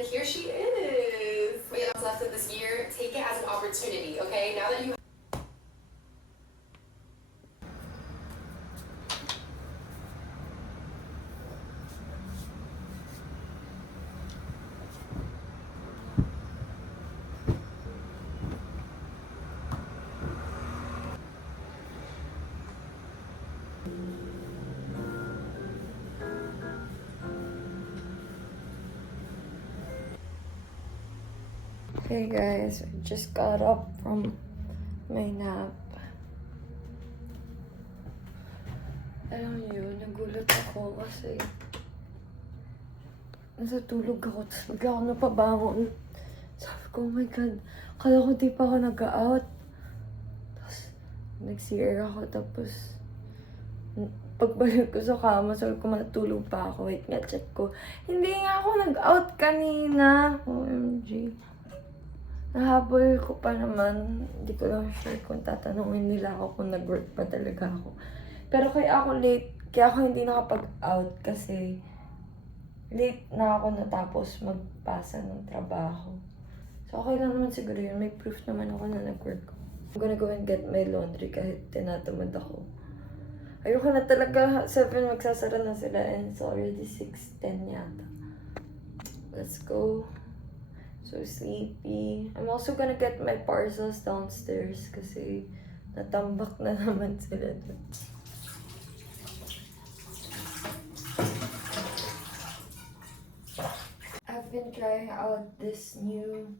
And here she is. We have left of this year. Take it as an opportunity, okay? Now that you Hey guys, I just got up from my nap. Alam niyo, nagulat ako kasi natutulog ako, tapos bigla ako napabangon. Sabi ko, oh my god, akala ko di pa ako nag-out. Tapos nag-CR ako, tapos pagbalik ko sa kama, sabi ko matulog pa ako. Wait nga, check ko. Hindi nga ako nag-out kanina. OMG. Nahabol ko pa naman. Hindi ko lang sure kung tatanungin nila ako kung nag-work pa talaga ako. Pero kaya ako late, kaya ako hindi nakapag-out kasi late na ako natapos magpasa ng trabaho. So okay lang naman siguro yun. May proof naman ako na nag-work ko. I'm gonna go and get my laundry kahit tinatamad ako. Ayoko na talaga. 7 magsasara na sila and it's already 6:10 yata. Let's go. So sleepy. I'm also gonna get my parcels downstairs kasi natambak na naman sila dun. I've been trying out this new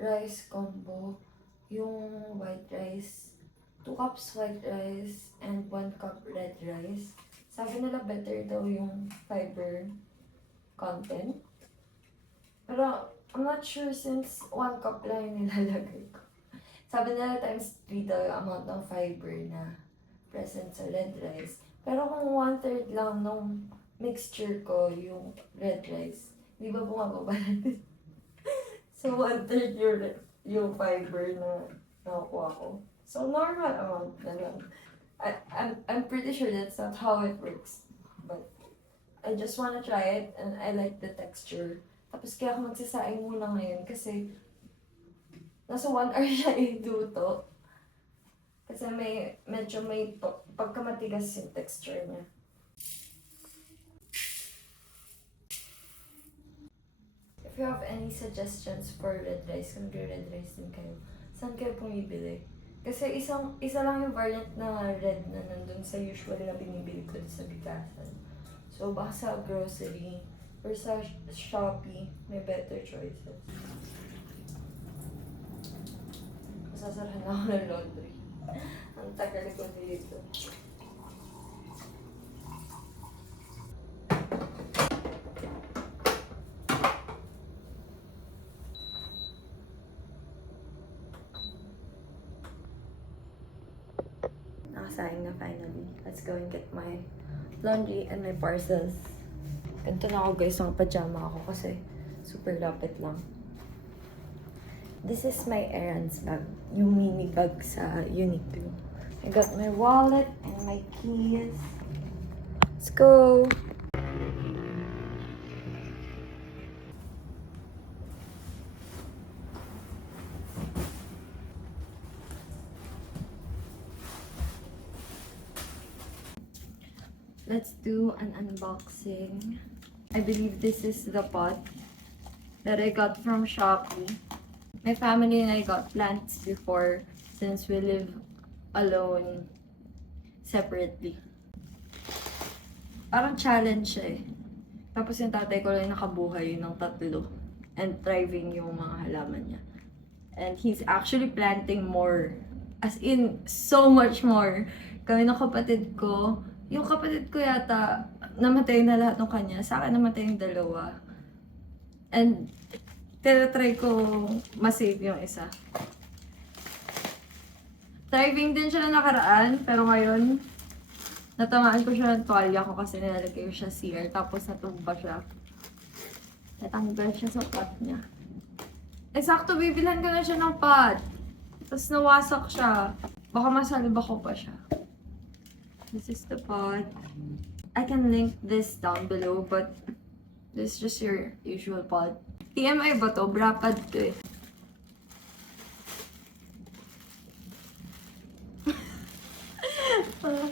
rice combo. Yung white rice. 2 cups white rice and 1 cup red rice. Sabi nila better daw yung fiber content. Pero I'm not sure since 1 cup lang yung nilalagay ko. Sabi nila times 3 daw yung amount ng fiber na present sa red rice. Pero kung 1/3 lang nung mixture ko yung red rice, di ba bumababa natin? So 1/3 yung fiber na nakukuha ko. So normal amount na lang. I'm pretty sure that's not how it works. But I just wanna try it and I like the texture. Tapos kaya ako magsasaing muna ngayon kasi nasa 1 hour siya iluto. Kasi medyo may pagkamatigas yung texture niya. If you have any suggestions for red rice, kung red rice din kayo, saan kayo pumibili? Kasi isa lang yung variant na red na nandun sa usually na binibili ko sa bikasan. So baka sa grocery or sa Shopee, may better choices. Masasarahan ako ng laundry. Ang tagal ko dito. Nakasayang na finally. Let's go and get my laundry and my parcels. Ganito na ako guys, mga pajama ako kasi super lapit lang. This is my errands bag, yung mini bag sa Uniqlo. I got my wallet and my keys. Let's go! Let's do an unboxing. I believe this is the pot that I got from Shopee. My family and I got plants before since we live alone separately. Parang challenge siya eh. Tapos yung tatay ko lang nakabuhay ng 3 and thriving yung mga halaman niya. And he's actually planting more. As in, so much more. Kami ng kapatid ko, yung kapatid ko yata, namatay na lahat ng kanya. Sa akin namatay yung 2. And tinatry ko masave yung isa. Thriving din siya na nakaraan, pero ngayon, natamaan ko siya ng tuwalya ko kasi nilalagay ko siya CR, tapos natumba siya. Natanggal siya sa pot niya. Eksakto, bibilhan ko na siya ng pot. Tapos nawasak siya. Baka masalba ko pa siya. This is the pot. I can link this down below, but this is just your usual pot. TMI ba to? Brapad to eh.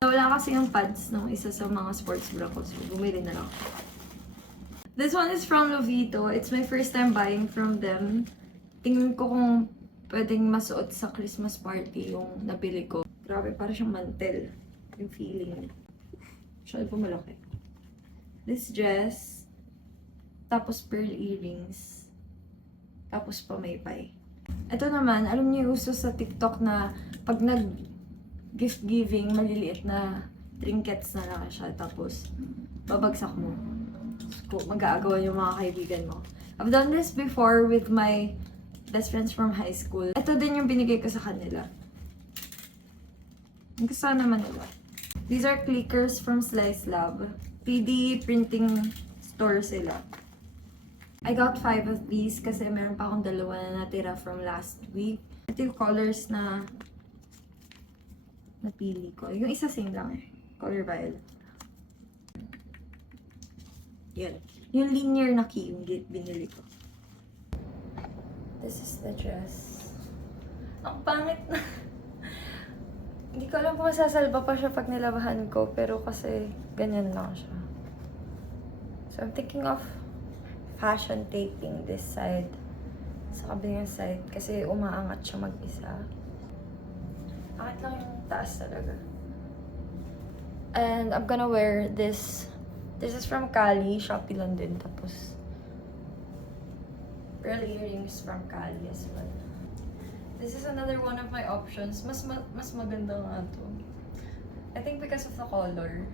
Wala kasi yung pads nung isa sa mga sports bra ko. So, bumili na lang. This one is from Lovito. It's my first time buying from them. Tingnan ko kung pwedeng masuot sa Christmas party yung nabili ko. Grabe, parang siyang mantel. Yung feeling niya. Masyado po malaki. This dress. Tapos pearl earrings. Tapos pamaypay. Ito naman, alam niyo yung uso sa TikTok na pag gift giving, maliliit na trinkets na lang siya. Tapos, babagsak mo. Mag-aagawan yung mga kaibigan mo. I've done this before with my best friends from high school. Ito din yung binigay ko sa kanila. Gusto naman nila. These are clickers from Slice Lab. PD printing store sila. I got 5 of these kasi meron pa akong 2 na natira from last week. Ito yung colors na napili ko. Yung isa same lang eh. Color violet. Yun. Yung linear na key yung binili ko. This is the dress. Ang pangit na. Hindi ko alam kung masasalba pa siya pag nilabahan ko. Pero kasi ganyan lang siya. So I'm thinking of fashion taping this side sa kabilang side. Kasi umaangat siya mag-isa. Angat lang yung taas talaga. And I'm gonna wear this. This is from Cali, Shopee lang din. Tapos, pearl earrings from Cali as well. This is another one of my options. Mas maganda nga to. I think because of the color.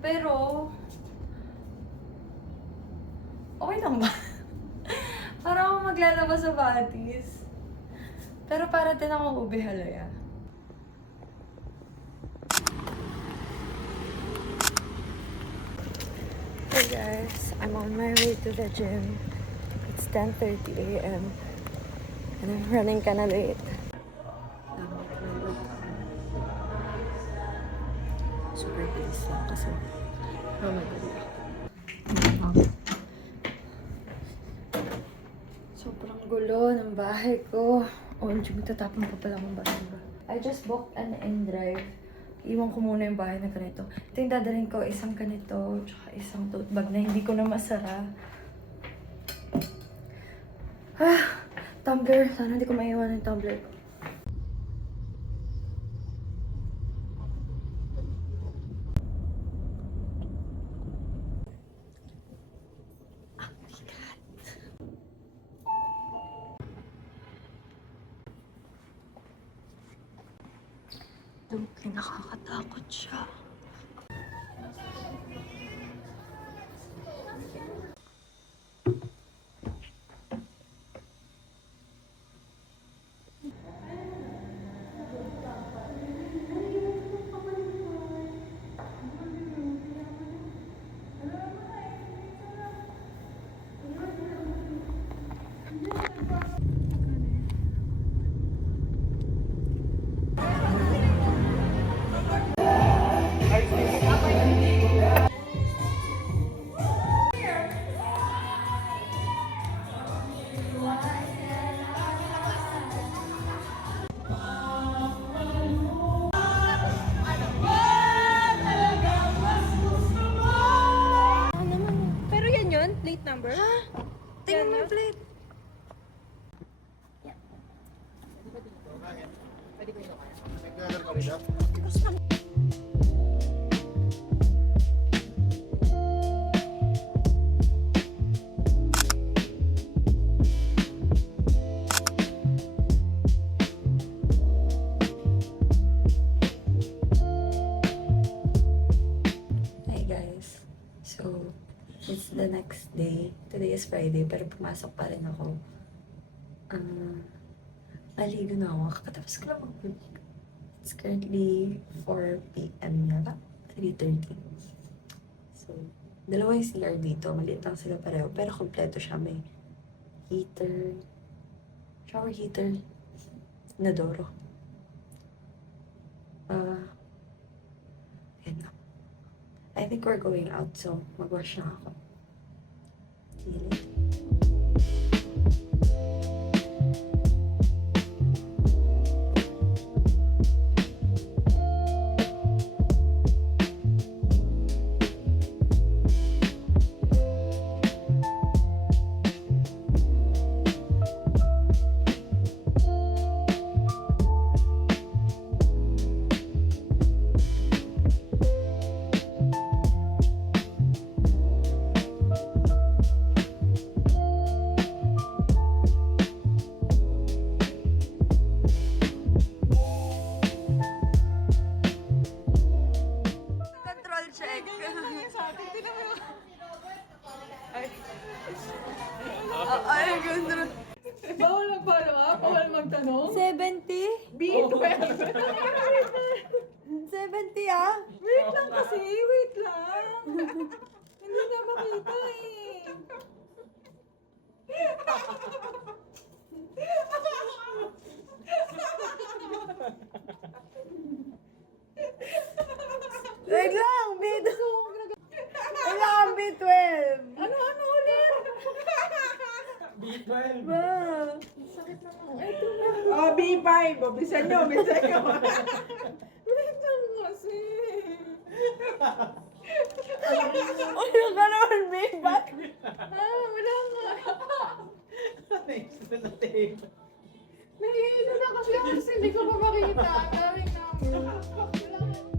Pero, okay lang ba? Parang ako maglalabas sa bodies. Pero para din ako ube halaya. Hey guys, I'm on my way to the gym. It's 10:30 a.m. and I'm running kinda late. Super bilis lang kasi mamadali ako. Sobrang gulo ng bahay ko. Oh, magtatapon pa pala akong basura. I just booked an in-drive. Iwan ko muna yung bahay na ganito. Ito yung dadalhin ko, isang ganito, tsaka isang tote bag na hindi ko na masara. Tumbler. Sana hindi ko maiwan yung tumbler ko. Nakakatakot siya. Plate number? Ha? Tingnan mo yung plate. Hi guys. So, it's the next day. Today is Friday, pero pumasok pa rin ako. Maligo na ako. Kakatapos ko lang mag-vlog. It's currently 4 p.m. na ba? 3:30. So, dalawa yung CR dito. Maliit lang sila pareho. Pero kompleto siya. May heater, shower heater, inodoro. Ayan na. I think we're going out, so mag-wash na ako. See you later. Bawal magtanong. 70? B12. 70 ah? Wait lang kasi, wait lang. Hindi na makita eh. Wait lang, B12. Kailangan B12. Ano ulit? B12. Ba? Ito na. Oh, B5. O, bisan nyo. Wait lang kasi. Ano ka naman, B5? Wala nga. Next na tape. Nahihilo na kasi ako kasi hindi ko pa makita. Ang daming number. Wala nga.